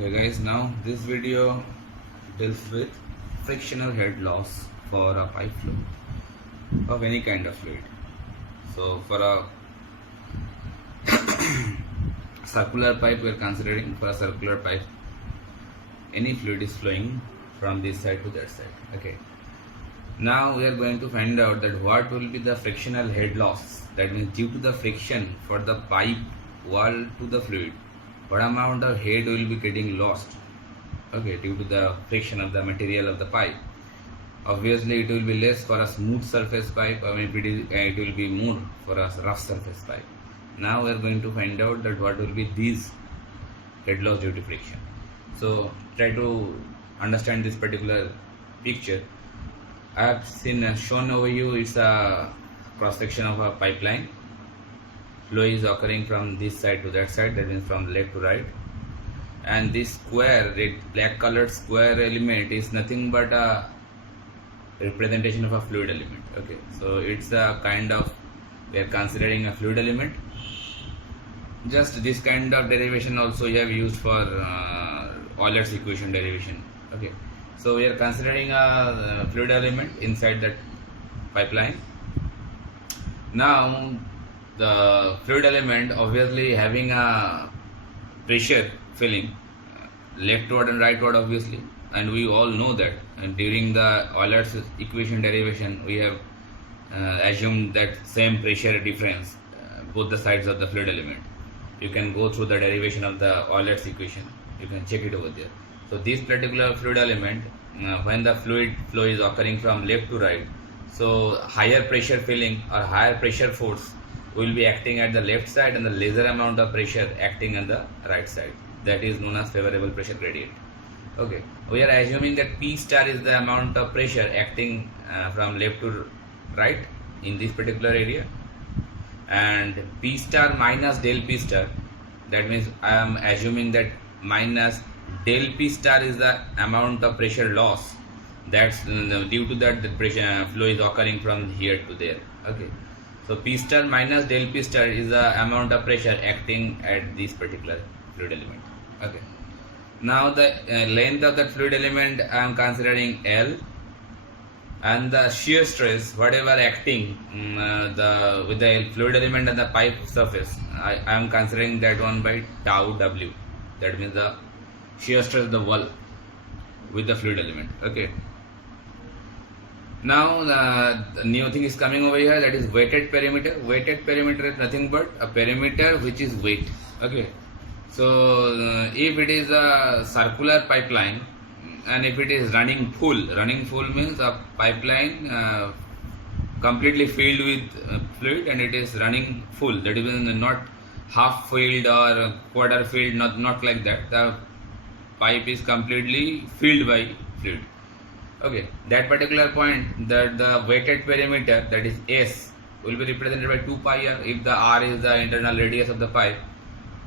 Okay guys, now this video deals with frictional head loss for a pipe flow of any kind of fluid. So for a circular pipe, we are considering for a circular pipe any fluid is flowing from this side to that side. Okay, now we are going to find out that what will be the frictional head loss, that means due to the friction for the pipe wall to the fluid, what amount of head will be getting lost, okay, due to the friction of the material of the pipe. Obviously it will be less for a smooth surface pipe, or maybe it will be more for a rough surface pipe. Now we are going to find out that what will be these head loss due to friction. So try to understand this particular picture. I have shown over you, it's a cross section of a pipeline. Flow is occurring from this side to that side, that means from left to right, and this square red black colored square element is nothing but a representation of a fluid element. Okay, so it's a kind of, we are considering a fluid element. Just this kind of derivation also you have used for Euler's equation derivation. Okay, so we are considering a fluid element inside that pipeline. Now the fluid element obviously having a pressure filling leftward and rightward obviously, and we all know that, and during the Euler's equation derivation we have assumed that same pressure difference both the sides of the fluid element. You can go through the derivation of the Euler's equation, you can check it over there. So this particular fluid element, when the fluid flow is occurring from left to right, so higher pressure filling or higher pressure force will be acting at the left side and the lesser amount of pressure acting on the right side. That is known as favorable pressure gradient. Okay, we are assuming that P star is the amount of pressure acting from left to right in this particular area, and P star minus del P star, that means I am assuming that minus del P star is the amount of pressure loss that's due to that the pressure flow is occurring from here to there. Okay, so P star minus del P star is the amount of pressure acting at this particular fluid element. Okay, now the length of that fluid element I am considering L, and the shear stress whatever acting with the fluid element and the pipe surface, I am considering that one by tau W, that means the shear stress of the wall with the fluid element. Okay, now the new thing is coming over here, that is weighted perimeter. Weighted perimeter is nothing but a perimeter which is weight. Okay, so if it is a circular pipeline and if it is running full means a pipeline completely filled with fluid and it is running full, that is not half filled or quarter filled, not like that. The pipe is completely filled by fluid. Okay, that particular point, that the weighted perimeter, that is S, will be represented by 2 pi r. If the r is the internal radius of the pipe,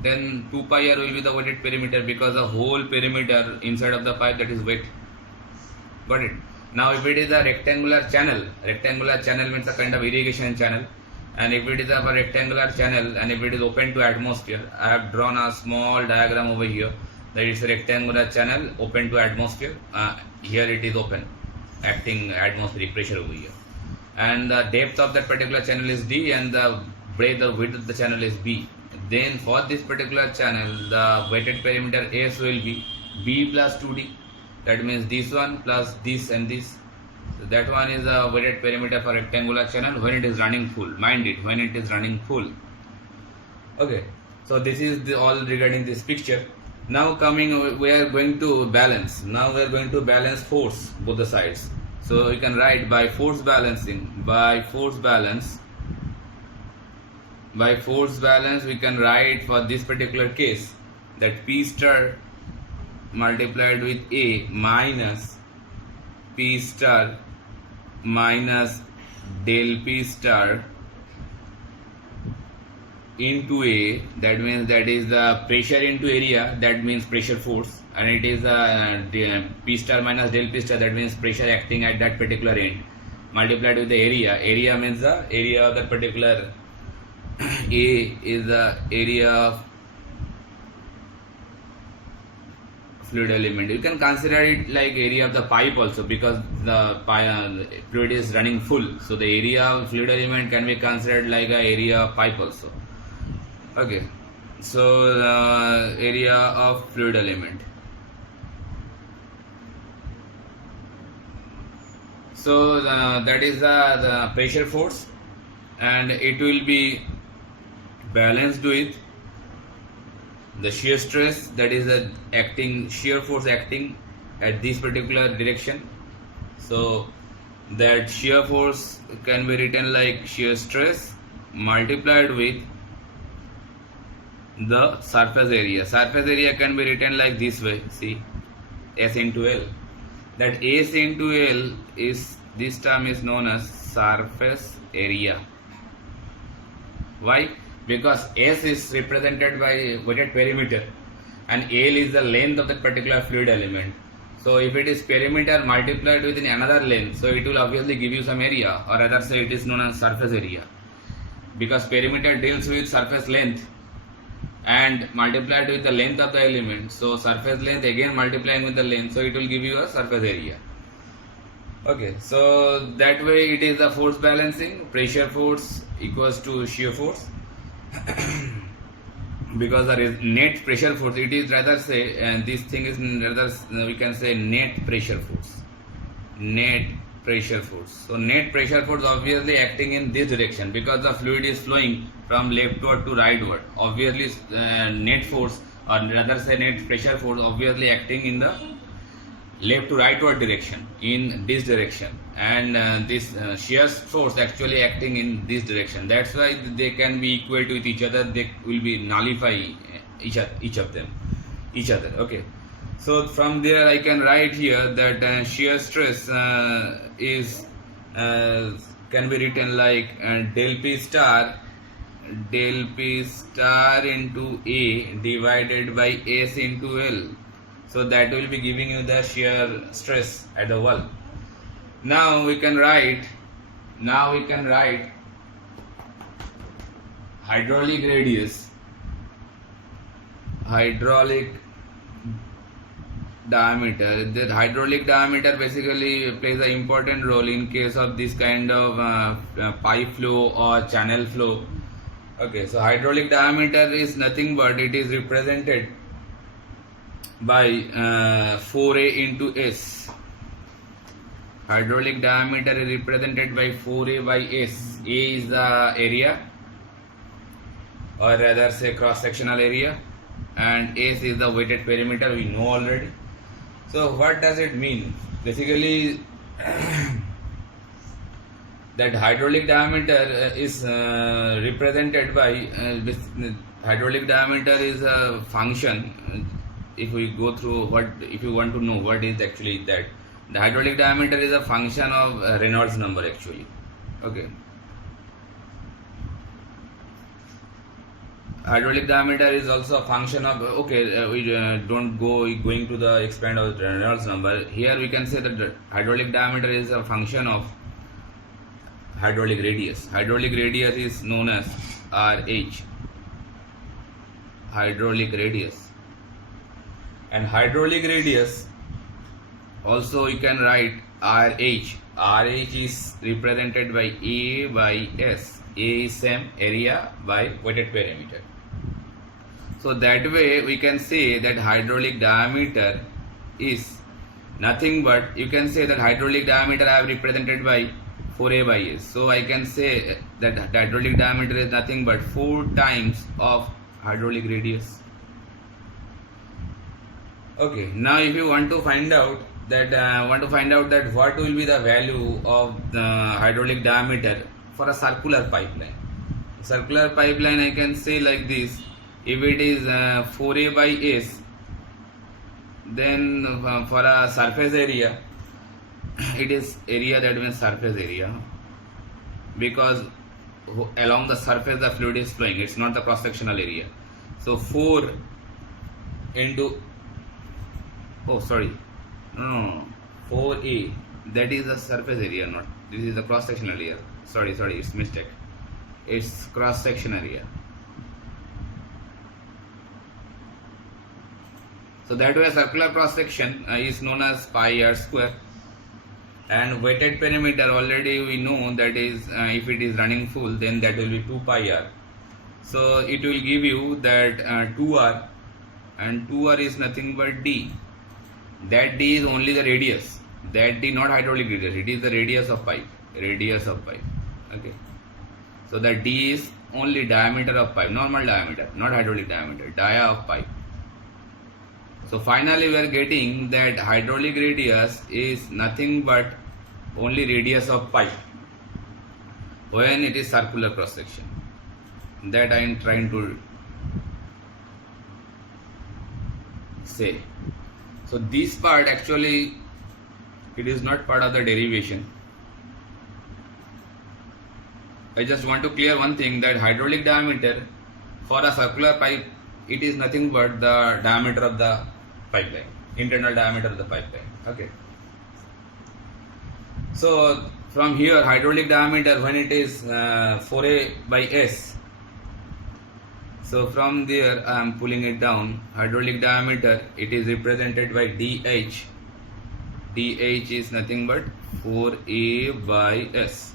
then 2 pi r will be the weighted perimeter, because the whole perimeter inside of the pipe, that is weight. Got it? Now if it is a rectangular channel means a kind of irrigation channel, and if it is a rectangular channel and if it is open to atmosphere, I have drawn a small diagram over here, that is a rectangular channel open to atmosphere. Here it is open, acting atmospheric pressure over here, and the depth of that particular channel is D and the breadth or width of the channel is B. Then for this particular channel, the weighted perimeter S will be B plus 2D, that means this one plus this and this. So that one is the weighted perimeter for rectangular channel when it is running full. Mind it, when it is running full. Okay, so this is all regarding this picture. Now coming, we are going to balance. Now we are going to balance force both the sides. So you can write by force balance we can write for this particular case that P star multiplied with A minus P star minus del P star into A, that means that is the pressure into area, that means pressure force, and it is P star minus del P star, that means pressure acting at that particular end, multiplied with the area means the area of that particular A is the area of fluid element. You can consider it like area of the pipe also, because the fluid is running full. So the area of fluid element can be considered like a area of pipe also. Okay, so the area of fluid element. So that is the pressure force, and it will be balanced with the shear stress, that is the acting shear force acting at this particular direction. So that shear force can be written like shear stress multiplied with the surface area. Surface area can be written like this way, see, S into L. That S into L is, this term is known as surface area. Why? Because S is represented by weighted perimeter and L is the length of that particular fluid element. So if it is perimeter multiplied with another length, so it will obviously give you some area, or rather say it is known as surface area, because perimeter deals with surface length and multiplied with the length of the element. So surface length again multiplying with the length, so it will give you a surface area. Okay, so that way it is the force balancing. Pressure force equals to shear force. Because there is net pressure force, it is rather say, and this thing is rather, we can say net pressure force. Net pressure force. So net pressure force obviously acting in this direction, because the fluid is flowing from leftward to rightward. Obviously net force, or rather say net pressure force, obviously acting in the left to rightward direction, in this direction, and this shear force actually acting in this direction. That's why they can be equal to each other. They will be nullify each other. Okay, so from there I can write here that shear stress is can be written like del P star into A divided by S into L. So that will be giving you the shear stress at the wall. Now we can write hydraulic radius, hydraulic diameter. The hydraulic diameter basically plays an important role in case of this kind of pipe flow or channel flow. Okay, so hydraulic diameter is nothing but it is represented by 4A into S. Hydraulic diameter is represented by 4A by S. A is the area, or rather say cross sectional area, and S is the weighted perimeter, we know already. So what does it mean? Basically that hydraulic diameter is represented by hydraulic diameter is a function. If we go through if you want to know what is actually that, the hydraulic diameter is a function of Reynolds number actually. Okay, hydraulic diameter is also a function of, we don't going to the expand of Reynolds number. Here we can say that the hydraulic diameter is a function of hydraulic radius. Hydraulic radius is known as RH, hydraulic radius. And hydraulic radius also you can write RH. RH is represented by A by S. A is same area by weighted perimeter. So that way we can say that hydraulic diameter is nothing but, you can say that hydraulic diameter I have represented by 4A by S. So I can say that hydraulic diameter is nothing but 4 times of hydraulic radius. Okay, now if you want to find out that what will be the value of the hydraulic diameter for a circular pipeline. Circular pipeline I can say like this: if it is 4A by S, then for a surface area, it is area, that means surface area, because along the surface the fluid is flowing, it's not the cross sectional area. So 4 into 4A, that is the surface area, not this is the cross sectional area. Sorry, it's mistake. It's cross section area. So that way circular cross section is known as pi r square. And weighted perimeter, already we know that is if it is running full, then that will be 2 pi r. So it will give you that 2r, and 2r is nothing but d. That d is only the radius. That d not hydraulic radius. It is the radius of pipe. Radius of pipe. Okay. So that d is only diameter of pipe, normal diameter, not hydraulic diameter, dia of pipe. So finally we are getting that hydraulic radius is nothing but only radius of pipe when it is circular cross section. That I am trying to say. So this part actually it is not part of the derivation. I just want to clear one thing, that hydraulic diameter for a circular pipe, it is nothing but the diameter of the pipeline, internal diameter of the pipeline. Okay. So from here, hydraulic diameter, when it is 4a by s, so from there I am pulling it down. Hydraulic diameter, it is represented by dh. dh is nothing but 4a by s.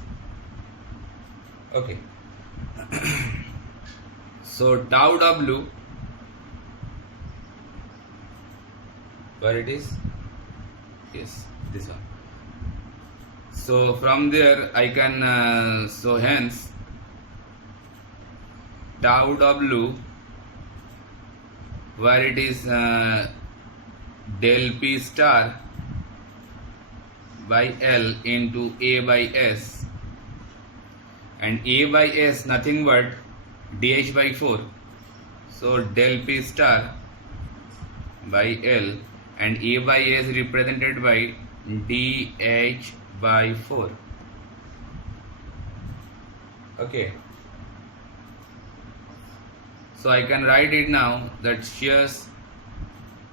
Okay. So tau w, where it is? Yes, this one. So from there I can so hence tau w, where it is del p star by L into a by s, and a by s nothing but dh by 4. So del p star by L, and a by s represented by dh by 4. Okay. So I can write it now that shear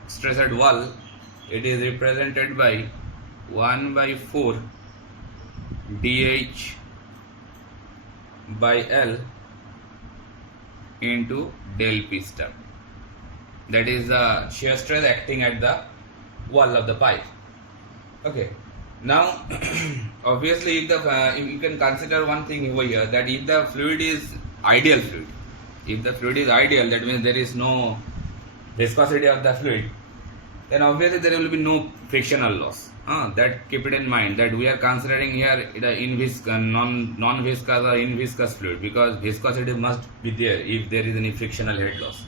stress at wall, it is represented by 1 by 4 dh by L into del P star. That is the shear stress acting at the wall of the pipe. Okay. Now, obviously, if you can consider one thing over here, that if the fluid is ideal fluid, if the fluid is ideal, that means there is no viscosity of the fluid, then obviously there will be no frictional loss. That keep it in mind, that we are considering here the non-viscous or inviscous fluid, because viscosity must be there if there is any frictional head loss.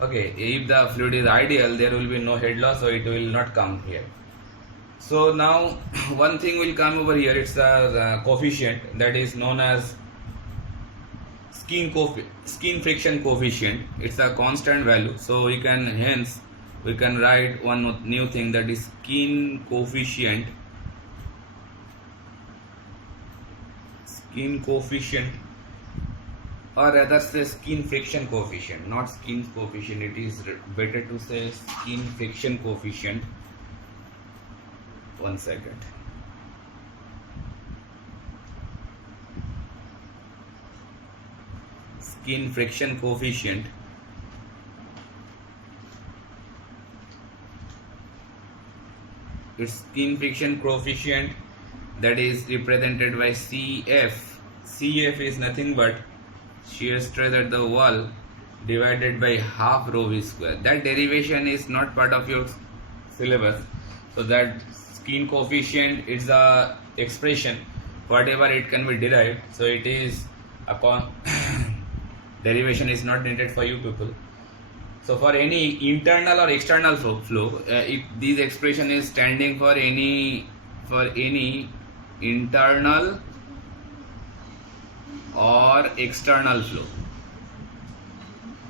Okay, if the fluid is ideal, there will be no head loss, so it will not come here. So now one thing will come over here, it's the coefficient that is known as skin friction coefficient. It's a constant value, so we can write one new thing, that is skin coefficient, or rather say skin friction coefficient, not skin coefficient, it is better to say skin friction coefficient. One second. Skin friction coefficient its skin friction coefficient, that is represented by CF. CF is nothing but shear stress at the wall divided by half rho v square. That derivation is not part of your syllabus, so that skin coefficient is the expression, whatever it can be derived, so it is upon derivation is not needed for you people. So for any internal or external flow, if this expression is standing for any internal or external flow.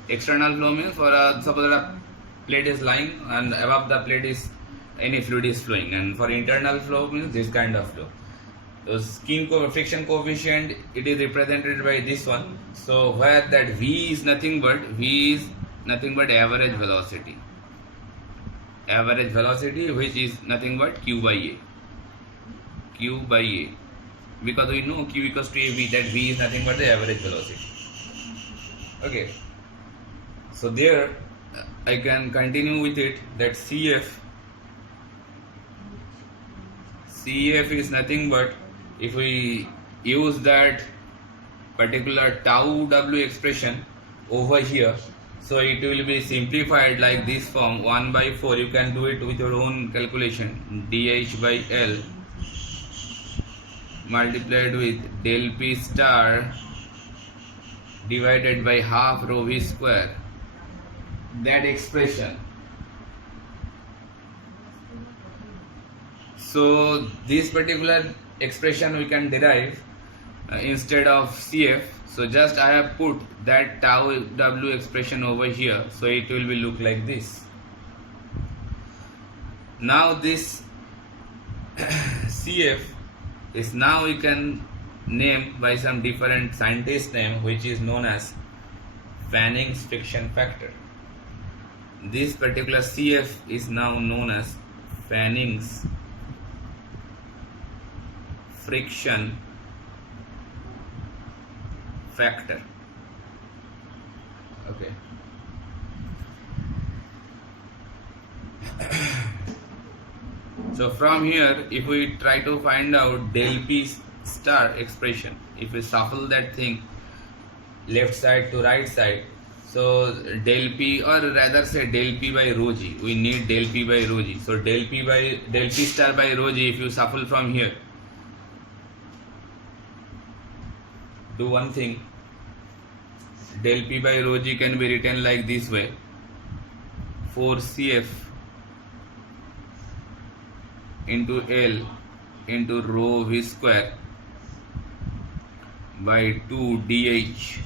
External flow means for suppose that a plate is lying and above the plate is any fluid is flowing, and for internal flow means this kind of flow. So skin friction coefficient, it is represented by this one. So where that V is nothing but average velocity. Average velocity, which is nothing but Q by A. Q by A. Because we know Q equals to AV, that V is nothing but the average velocity. Okay. So there I can continue with it, that CF is nothing but, if we use that particular tau W expression over here, so it will be simplified like this form: 1 by 4, you can do it with your own calculation, dH by L multiplied with del P star divided by half rho V square. That expression. So this particular expression we can derive instead of CF. So just I have put that tau W expression over here, so it will be look like this. Now this CF is, now we can name by some different scientist name, which is known as Fanning's friction factor. This particular CF is now known as Fanning's friction factor. Okay. So from here, if we try to find out del P star expression, if we shuffle that thing left side to right side, so del P, or rather say del P by rho G, we need del P by rho G. So del P star by rho G, if you shuffle from here, do one thing, del P by rho G can be written like this way: 4CF into L into rho V square by 2 dH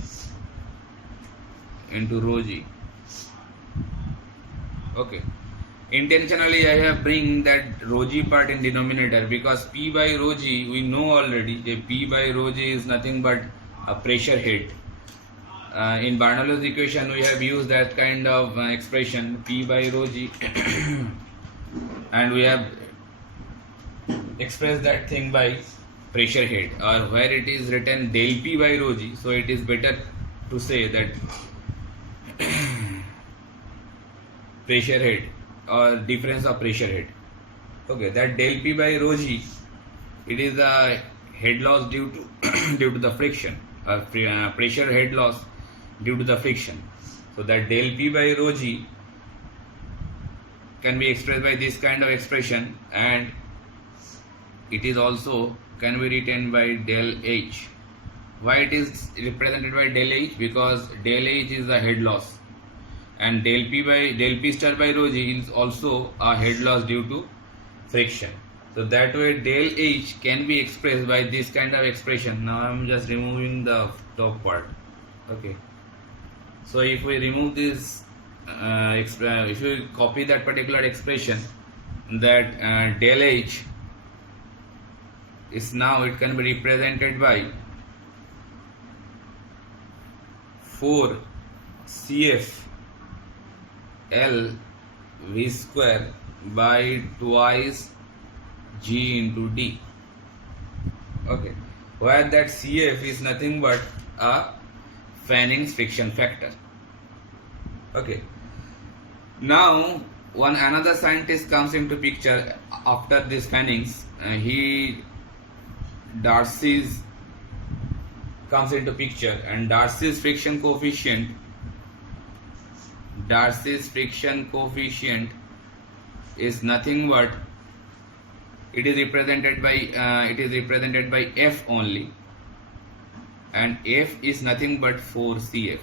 into rho G. Okay. Intentionally I have bring that rho G part in denominator, because P by rho G we know already. P by rho G is nothing but a pressure head. In Bernoulli's equation we have used that kind of expression, P by rho G, and we have expressed that thing by pressure head, or where it is written del P by rho G, so it is better to say that pressure head or difference of pressure head. Okay, that del P by rho G, it is the head loss due to due to the friction, or pressure head loss due to the friction. So that del P by rho G can be expressed by this kind of expression, and it is also can be written by del H. Why it is represented by del H? Because del H is the head loss, and del P star by rho G is also a head loss due to friction. So that way del H can be expressed by this kind of expression. Now I am just removing the top part. Okay. So if we remove this, if we copy that particular expression, that del H is now, it can be represented by 4 CF L V square by twice G into D. Okay, where that CF is nothing but a Fanning's friction factor. Okay, now another scientist comes into picture after this Fanning's. Darcy's comes into picture, and Darcy's friction coefficient is nothing but, it is represented by F only, and F is nothing but 4CF.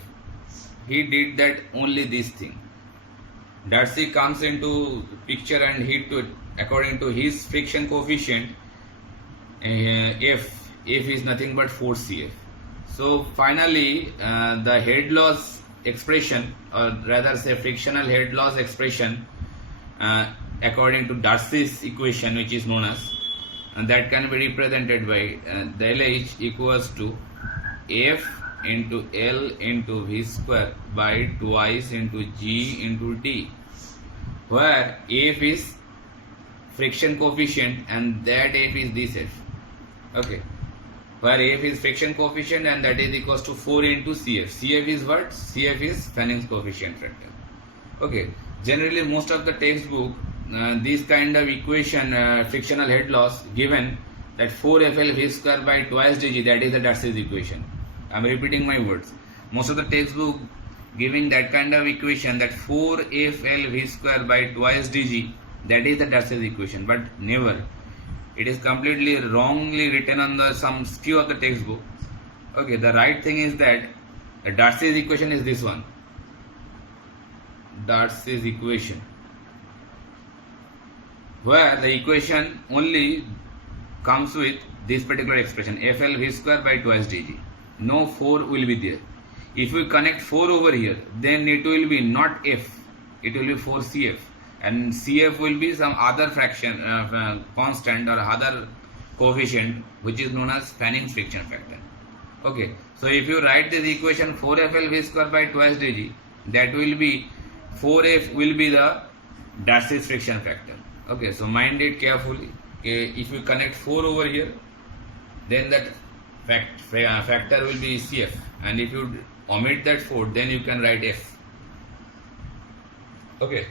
He did that only this thing. Darcy comes into picture, and according to his friction coefficient, F is nothing but 4CF. So finally the head loss expression, or rather say frictional head loss expression, according to Darcy's equation, which is known as, that can be represented by del H equals to F into L into V square by twice into G into D, where F is friction coefficient and that F is this F. Okay, where F is friction coefficient and that is equals to 4 into CF. CF is what? CF is Fanning's coefficient factor. Okay, generally most of the textbook, this kind of equation, frictional head loss given that 4FL v square by twice dg, that is the Darcy's equation. I am repeating my words. Most of the textbook giving that kind of equation that 4FL v square by twice dg, that is the Darcy's equation, but never. It is completely wrongly written on the some few of the textbook. Okay, the right thing is that Darcy's equation is this one. Darcy's equation, where the equation only comes with this particular expression FL v square by twice dg. No 4 will be there. If we connect 4 over here, then it will be not F, it will be 4CF, and CF will be some other fraction, constant or other coefficient, which is known as Fanning's friction factor. Okay, so if you write this equation 4FL v square by twice dg, that will be 4F will be the Darcy's friction factor. Okay, so mind it carefully. Okay, if you connect 4 over here, then that factor will be CF, and if you omit that 4, then you can write F. Okay,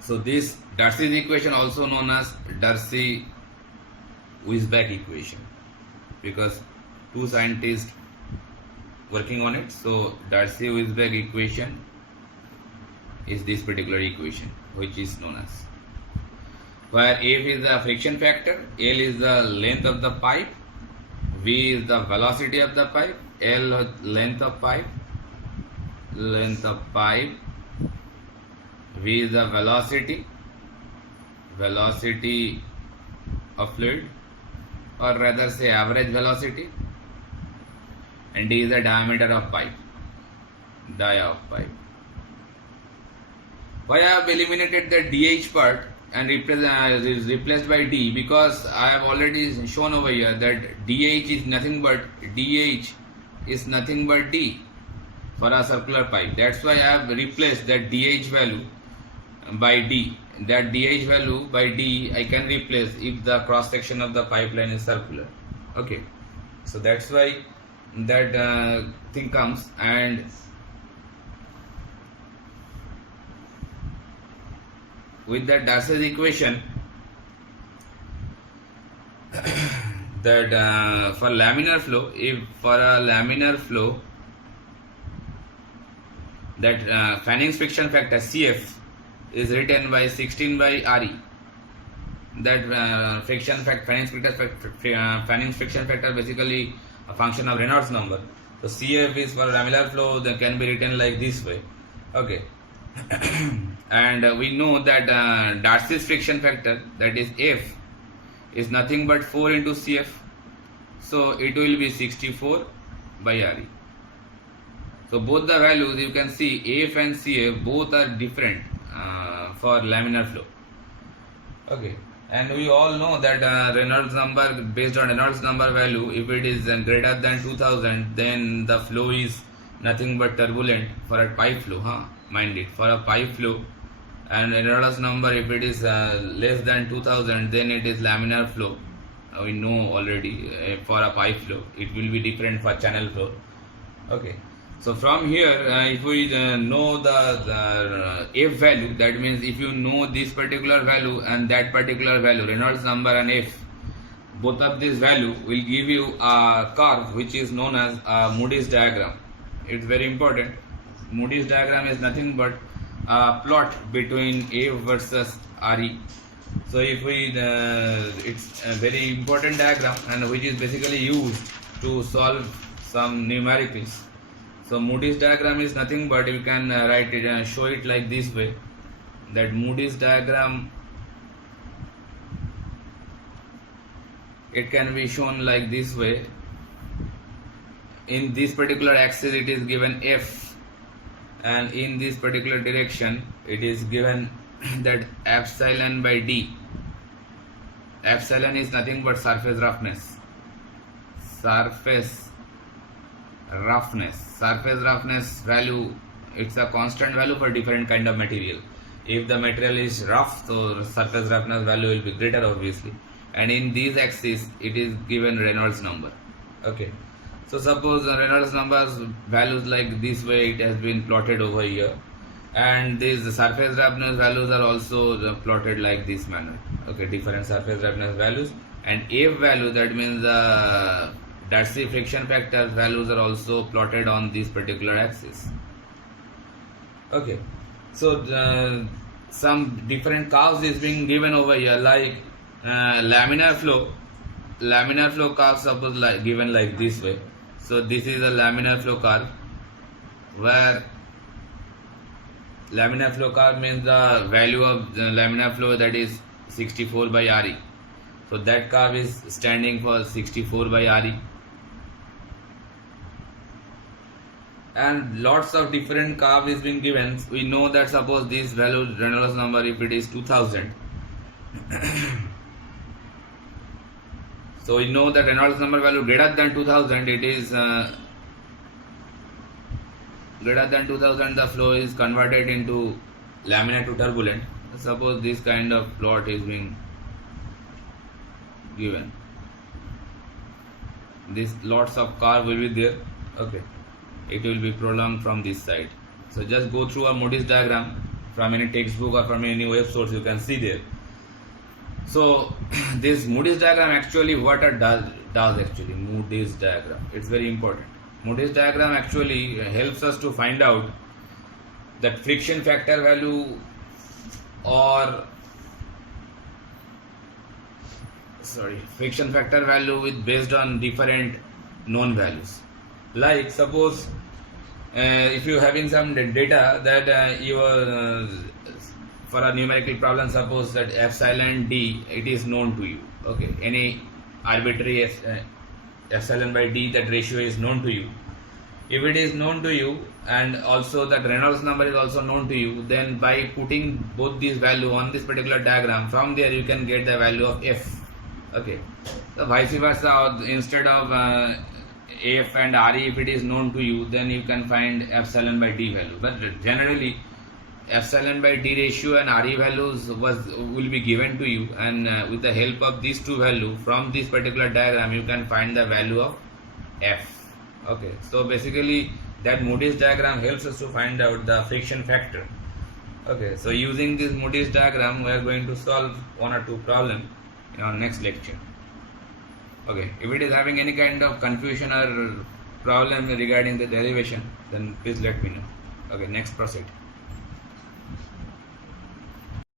so this Darcy's equation also known as Darcy-Weisbach equation, because two scientists working on it. So Darcy-Weisbach equation is this particular equation, which is known as, where F is the friction factor, L is the length of the pipe, V is the velocity of the pipe, L length of pipe, V is the velocity of fluid, or rather say average velocity, and D is the diameter of pipe, dia of pipe. Why I have eliminated the DH part and replaced by D? Because I have already shown over here that DH is nothing but D for a circular pipe. That's why I have replaced that DH value by D. That DH value by D I can replace if the cross section of the pipeline is circular. Okay, so that's why that thing comes. And with that Darcy's equation, that for laminar flow, if for a laminar flow, that Fanning's friction factor CF is written by 16 by RE. That Fanning's friction factor basically a function of Reynolds number. So CF is for laminar flow, that can be written like this way. Okay. And we know that Darcy's friction factor, that is F, is nothing but 4 into CF, so it will be 64 by RE. So both the values you can see F and CF both are different for laminar flow. Okay, and we all know that Reynolds number, based on Reynolds number value, if it is greater than 2000, then the flow is nothing but turbulent for a pipe flow, mind it, for a pipe flow. And Reynolds number, if it is less than 2000, then it is laminar flow. We know already for a pipe flow. It will be different for channel flow. Okay, so from here, if we know the F value, that means if you know this particular value and that particular value, Reynolds number and F, both of this value will give you a curve which is known as Moody's diagram. It's very important. Moody's diagram is nothing but a plot between F versus RE. So if we, it's a very important diagram, and which is basically used to solve some numericals. So Moody's diagram is nothing but, you can write it and show it like this way, that Moody's diagram, it can be shown like this way. In this particular axis it is given F, and in this particular direction it is given that epsilon by D. Epsilon is nothing but surface roughness. Surface roughness value, it's a constant value for different kind of material. If the material is rough, so surface roughness value will be greater obviously. And in these axes it is given Reynolds number. Okay, so suppose Reynolds numbers values like this way, it has been plotted over here. and these surface roughness values are also plotted like this manner. Okay, different surface roughness values, and F value, that means the Darcy friction factor values, are also plotted on this particular axis. Okay, so some different curves is being given over here, like laminar flow curve, suppose given like this way. So this is a laminar flow curve, where laminar flow curve means the value of laminar flow, that is 64 by Re. So that curve is standing for 64 by Re. And lots of different curve is being given. We know that suppose this value Reynolds number, if it is 2000, so we know that Reynolds number value greater than 2000, it is greater than 2000, the flow is converted into laminar to turbulent. Suppose this kind of plot is being given. This lots of curve will be there. Okay, it will be prolonged from this side. So just go through a Moody's diagram from any textbook or from any web source, you can see there. So this Moody's diagram, actually what it does actually, Moody's diagram, it's very important. Moody's diagram actually helps us to find out that friction factor value, or friction factor value with based on different known values. Like suppose if you having some data that you are for a numerical problem, suppose that epsilon d, it is known to you. Okay, any arbitrary epsilon by d, that ratio is known to you. If it is known to you, and also that Reynolds number is also known to you, then by putting both these value on this particular diagram, from there you can get the value of f. Okay, so vice versa, instead of f and re, if it is known to you, then you can find epsilon by d value. But generally epsilon by d ratio and re values will be given to you, and with the help of these two values from this particular diagram, you can find the value of f. Okay, so basically that Moody's diagram helps us to find out the friction factor. Okay, so using this Moody's diagram, we are going to solve one or two problems in our next lecture. Okay, if it is having any kind of confusion or problem regarding the derivation, then please let me know. Okay, next proceed.